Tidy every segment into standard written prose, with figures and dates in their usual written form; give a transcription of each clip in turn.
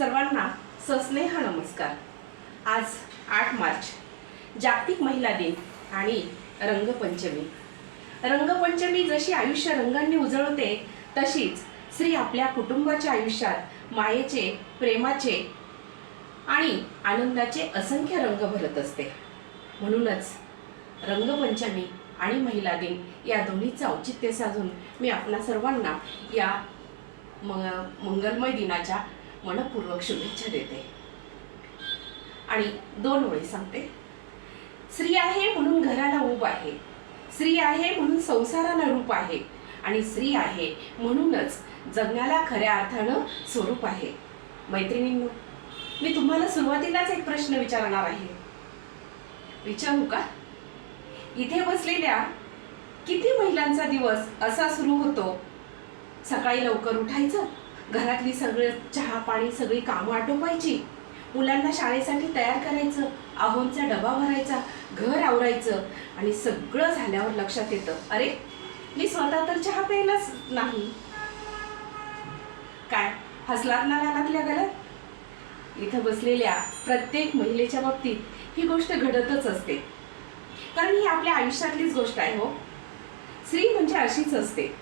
सर्वांना सस्नेह नमस्कार। आज 8 मार्च जागतिक महिला दिन आणि रंगपंचमी। रंगपंचमी जशी आयुष्य रंगांनी उजळवते तशीच स्त्री आपल्या कुटुंबाच्या आयुष्यात मायेचे, प्रेमाचे आणि आनंदाचे असंख्य रंग भरत असते। म्हणूनच रंगपंचमी आणि महिला दिन या दोन्हीचं औचित्य साधून मी आपणा सर्वांना या मंगलमय दिनाच्या मनपूर्वक शुभेच्छा देते आणि 2 ओळी सांगते। स्त्री आहे म्हणून घराला ऊब आहे, स्त्री आहे म्हणून संसाराला रूप आहे आणि स्त्री आहे म्हणूनच जगण्याला खऱ्या अर्थानं स्वरूप आहे। मैत्रिणींनो, मी तुम्हाला सुरुवातीलाच एक प्रश्न विचारणार आहे, विचारू का? इथे बसलेल्या किती महिलांचा दिवस असा सुरू होतो, सकाळी लवकर उठायचं, घरातली सगळं चहा पाणी सगळी कामं आटोपायची, मुलांना शाळेसाठी तयार करायचं, आहोंचा डबा भरायचा, घर आवरायचं आणि सगळं झाल्यावर लक्षात येतं, अरे मी स्वतः तर चहा प्यायलाच नाही। काय हसलात ना रानातल्या घरात? इथं बसलेल्या प्रत्येक महिलेच्या बाबतीत ही गोष्ट घडतच असते, कारण ही आपल्या आयुष्यातलीच गोष्ट आहे हो। स्त्री म्हणजे अशीच असते,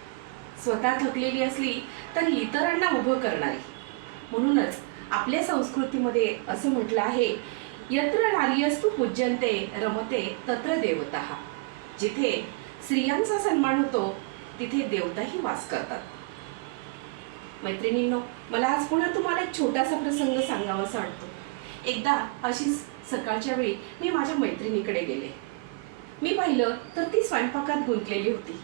स्वतः थकलेली असली तरी इतरांना उभं करणारी। म्हणूनच आपल्या संस्कृतीमध्ये असं म्हटलं आहे, यत्र नार्यस्तु पूज्यन्ते रमते तत्र देवताः। जिथे स्त्रियांचा सन्मान होतो तिथे देवताही वास करतात। मैत्रिणींनो, मला आज पुन्हा तुम्हाला एक छोटासा प्रसंग सांगावासा वाटतो। एकदा अशीच सकाळच्या वेळी मी माझ्या मैत्रिणीकडे गेले। मी पाहिलं तर ती स्वयंपाकात गुंतलेली होती,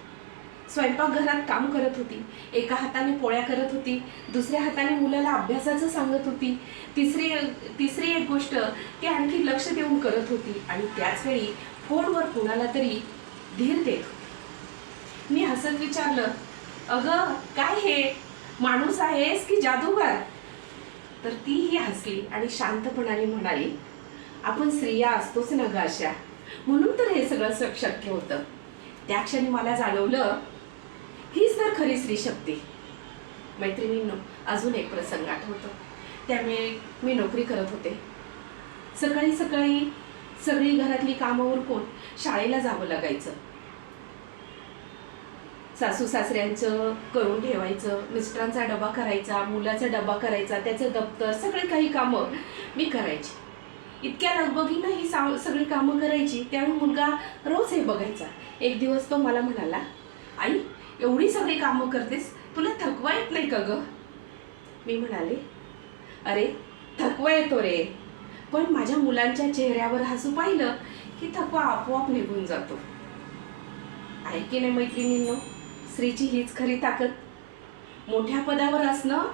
स्वयंपाकघरात काम करत होती। एका हाताने पोळ्या करत होती, दुसऱ्या हाताने मुलाला अभ्यासाचं सांगत होती, तिसरी एक गोष्ट ती आणखी लक्ष देऊन करत होती आणि त्याच वेळी फोनवर कुणाला तरी धीर देत होती। मी हसत विचारलं, अगं काय हे, माणूस आहेस की जादूगार? तर तीही हसली आणि शांतपणाने म्हणाली, आपण स्त्रिया असतोच ना ग अशा, म्हणून तर हे सगळं शक्य होतं। त्या क्षणी मला जाणवलं, हीच तर खरी स्त्री शक्ती। मैत्रिणींनो, अजून एक प्रसंग आठवतो। त्यामुळे मी नोकरी करत होते। सकाळी सकाळी सगळी घरातली कामं उरकून शाळेला जावं लागायचं। सासू सासऱ्यांचं करून ठेवायचं, मिस्टरांचा डबा करायचा, मुलाचा डबा करायचा, त्याचं दप्तर, सगळे काही कामं मी करायची। इतक्या लगबगीनं ही सगळी कामं करायची, त्यामुळे मुलगा रोज हे बघायचा। एक दिवस तो मला म्हणाला, आई एवढी सगळी कामं करतेस, तुला थकवा येत नाही का ग? मी म्हणाले, अरे थकवा येतो रे, पण माझ्या मुलांच्या चेहऱ्यावर हसू पाहिलं की थकवा आपोआप निघून जातो। आहे की नाही मैत्रिणींनो, स्त्रीची हीच खरी ताकद। मोठ्या पदावर असणं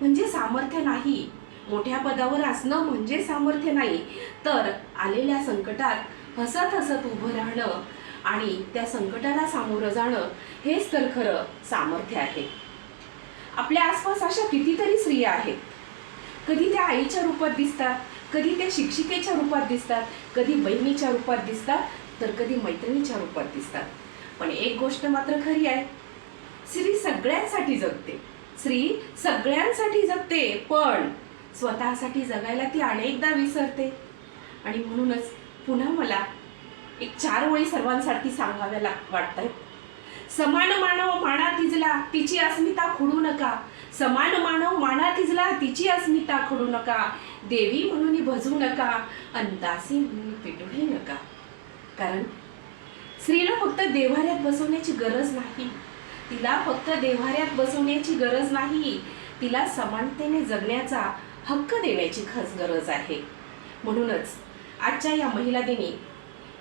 म्हणजे सामर्थ्य नाही, मोठ्या पदावर असणं म्हणजे सामर्थ्य नाही, तर आलेल्या संकटात हसत हसत उभं राहणं आणि त्या संकटाला सामोरं जाणं हेच तर खरं सामर्थ्य आहे। आपल्या आसपास अशा कितीतरी स्त्रिया आहेत, कधी त्या आईच्या रूपात दिसतात, कधी त्या शिक्षिकेच्या रूपात दिसतात, कधी बहिणीच्या रूपात दिसतात, तर कधी मैत्रिणीच्या रूपात दिसतात। पण एक गोष्ट मात्र खरी आहे, स्त्री सगळ्यांसाठी जगते, स्त्री सगळ्यांसाठी जगते, पण स्वतःसाठी जगायला ती अनेकदा विसरते। आणि म्हणूनच पुन्हा मला एक 4 ओळी सर्वांसाठी सांगाव्या वाटतात। समान मानव माना थिजला तिची अस्मिता खोडू नका, समान मानव माना थिजला तिची अस्मिता खोडू नका, देवी म्हणून भजू नका आणि दासी म्हणून पेटूही नका। कारण स्त्रीला फक्त देव्हाऱ्यात बसवण्याची गरज नाही, तिला फक्त देव्हाऱ्यात बसवण्याची गरज नाही, तिला समानतेने जगण्याचा हक्क देण्याची खास गरज आहे। म्हणूनच आजच्या या महिला दिनी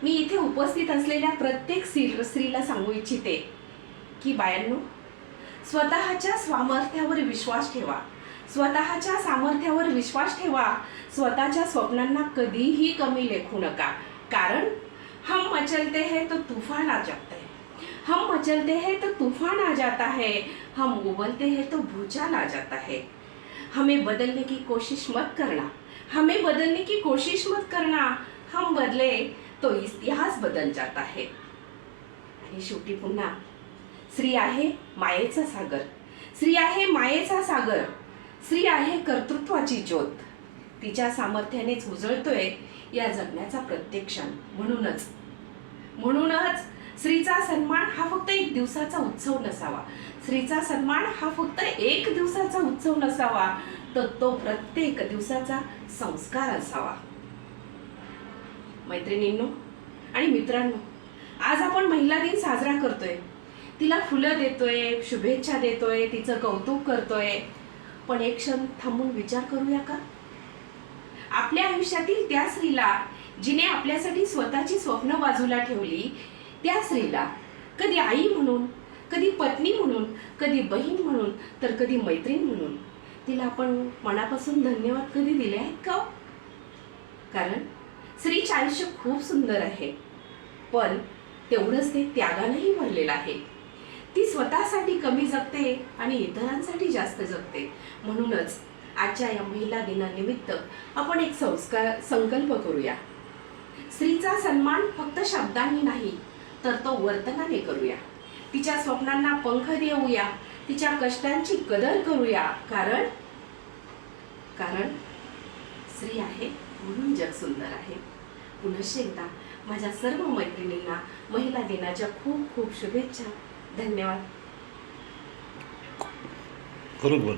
मी इथे उपस्थित असलेल्या प्रत्येक स्त्रीला सांगू इच्छिते की बायांनो, स्वतःच्या सामर्थ्यावर विश्वास ठेवा, स्वतःच्या सामर्थ्यावर विश्वास ठेवा, स्वतःच्या स्वप्नांना कधीही कमी लेखू नका। कारण हम मचलते हैं तो तूफान आ जाता है, हम मचलते हैं तो तूफान आ जाता है, हम उबलते हैं तो भूचाल आ जाता है। हमें बदलने की कोशिश मत करना, हमें बदलने की कोशिश मत करना, हम बदले तो इतिहास बदल जाता है। आणि शेवटी पुन्हा, स्त्री आहे मायेचा सागर, स्त्री आहे मायेचा सागर, स्त्री आहे कर्तृत्वाची ज्योत, तिच्या सामर्थ्यानेच उजळतोय या जगण्याचा प्रत्येक क्षण. म्हणूनच स्त्रीचा सन्मान हा फक्त एक दिवसाचा उत्सव नसावा. स्त्रीचा सन्मान हा फक्त एक दिवसाचा उत्सव नसावा, तर तो प्रत्येक दिवसाचा संस्कार असावा. मैत्रिणींनो आणि मित्रांनो, आज आपण महिला दिन साजरा करतोय. तिला फुलं देतोय, शुभेच्छा देतोय, तिचं कौतुक करतोय. पण एक क्षण थांबून विचार करूया का? आपल्या आयुष्यातील त्या स्त्रीला जिने आपल्यासाठी स्वतःची स्वप्न बाजूला ठेवली, त्या स्त्रीला कधी आई म्हणून, कधी पत्नी म्हणून, कधी बहीण म्हणून, तर कधी मैत्रीण म्हणून तिला आपण मनापासून धन्यवाद कधी दिले आहेत का? कारण स्त्रीचे आयुष्य खूप सुंदर आहे, पण तेवढंच ते त्यागानेही भरलेलं आहे. ती स्वतःसाठी कमी जगते आणि इतरांसाठी जास्त जगते. म्हणूनच आजच्या या महिला दिनानिमित्त आपण एक संकल्प करूया. स्त्रीचा सन्मान फक्त शब्दांनी नाही, तर तो वर्तनाने करूया. तिच्या स्वप्नांना पंख देऊया, तिच्या कष्टांची कदर करूया. कारण स्त्री आहे म्हणून जग सुंदर आहे. पुनश्च एकदा माझ्या सर्व मैत्रिणींना महिला दिनाच्या खूप खूप शुभेच्छा. धन्यवाद. बरोबर.